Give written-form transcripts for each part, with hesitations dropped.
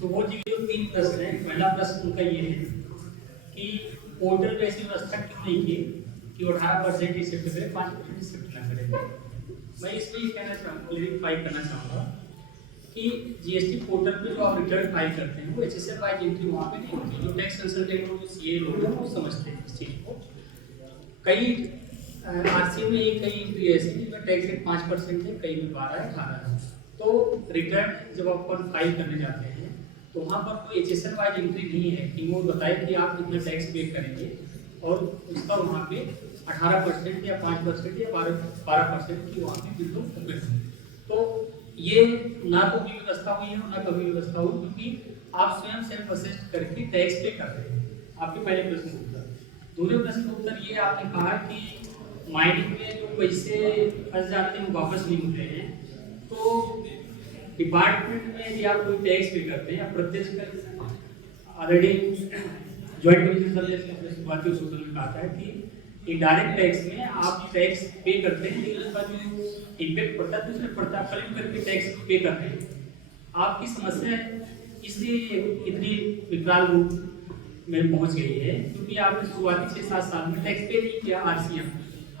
तो वो जी जो 3 प्रश्न है, पहला प्रश्न उनका ये है कि पोर्टल पे ऐसी व्यवस्था क्यों नहीं की कि वो 18% ही शिफ्ट करे, 5% ही शिफ्ट ना करे। मैं इसमें ये कहना चाहूँगा, क्लियरिफाई करना चाहूँगा कि जीएसटी पोर्टल पे जो आप रिटर्न फाइल करते हैं वो HSL वाइज एंट्री वहाँ पे नहीं होती। जो टैक्स कंसल्टेंट और जो सीए लोग हैं वो समझते हैं इस चीज़ को। कई आरसी में ही कई एंट्री ऐसी है जिसमें टैक्स रेट 5% है, कई में 12 है, 18 है। तो रिटर्न जब आप फाइल करने जाते हैं तो वहाँ पर कोई HSL वाइज एंट्री नहीं है कि वो बताए कि आप कितना टैक्स पे करेंगे और उसका वहाँ पे 18% या 5% या 12% की वहाँ पे बिल्कुल है। तो ये ना तो भी व्यवस्था हुई है ना कभी व्यवस्था हुई, क्योंकि आप स्वयं सेल्फ असेस्ट करके टैक्स पे कर रहे हैं। आपके पहले प्रश्न का उत्तर। दूसरे प्रश्न का उत्तर ये आपने कहा कि माइनिंग में जो पैसे फंस जाते हैं वो वापस नहीं मिलते हैं। तो डिपार्टमेंट में यदि आप कोई टैक्स पे करते हैं या प्रत्यक्ष कर ऑलरेडी ज्वाइंट कमीशन सर्विस के शुरुआती सूत्र में कहा है कि इनडायरेक्ट टैक्स में आप टैक्स पे करते हैं लेकिन उसका जो इम्पैक्ट पड़ता है दूसरे पड़ता है, कलेक्ट करके टैक्स पे करते हैं। आपकी समस्या इसलिए इतनी विकराल रूप में पहुंच गई है क्योंकि आपने शुरुआती 6-7 साल में टैक्स पे नहीं किया आरसीएम।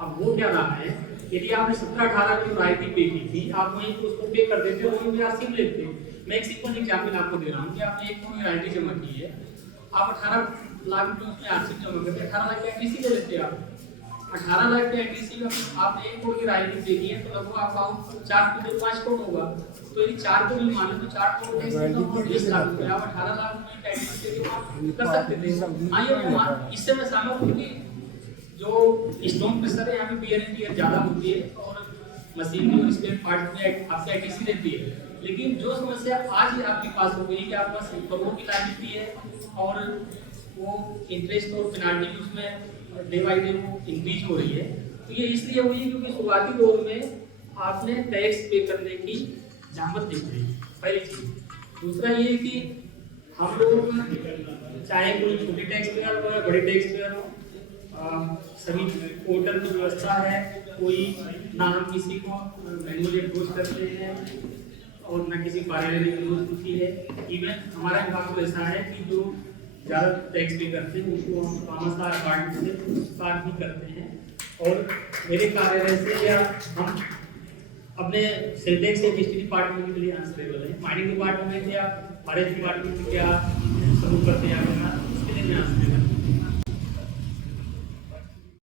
अब वो क्या रहा है, यदि आपने 17-18 की रॉयल्टी पे की थी आप वहीं पे उसको पे कर देते हो, वहीं पे आरसीएम लेते। मैं एक सिंपल एग्जांपल आपको दे रहा हूँ कि आपने 1 करोड़ की रॉयल्टी जमा की है, आप 18 लाख रुपये उसमें आरसीएम जमा करते 18 लाख की एनटीसी ले लेते आप। 18 लाख की एनटीसी में आपने 1 करोड़ की रॉयल्टी पे की है तो लगभग आपका 4 करोड़ 5 करोड़ होगा। तो यदि 4 करोड़ माने तो 4 करोड़ टैक्स का 20 लाख रुपये आप 18 लाख रुपये टैक्स देके आप कर सकते थे। हाँ ये इससे मैं सहमत हूँ कि जो स्टोन प्रेशर है यहाँ पे बियर एंड टियर ज़्यादा होती है और मशीनरी और स्पेयर पार्ट में आपसे एटीसी रहती है। लेकिन जो समस्या आज आपके पास हो गई कि आपके पास करोड़ों की लायबिलिटी है और वो इंटरेस्ट और पेनाल्टी उसमें डे बाई डे वो इंक्रीज हो रही है। तो ये इसलिए हुई है क्योंकि शुरुआती दौर में आपने टैक्स पे करने की जहमत नहीं करी, पहली चीज। दूसरा ये कि हम लोग चाहे कोई छोटे टैक्स पेयर हो या बड़े टैक्स पेयर हो, सभी पोर्टल की व्यवस्था है, कोई ना हम किसी को मैनुअली अप्रोच करते हैं और ना किसी कार्यालय की जरूरत होती है। इवन हमारा विभाग तो ऐसा है कि जो ज़्यादा टैक्स पे करते हैं उसको हम कामसा अपार्टमेंट से पुरस्कार भी करते हैं और मेरे कार्यालय से या हम अपने सेल्टेक्स या जीएसटी डिपार्टमेंट के लिए आंसरेबल है। माइनिंग डिपार्टमेंट या फॉरेस्ट डिपार्टमेंट क्या सबूत करते हैं इसके लिए मैं आंसरेबल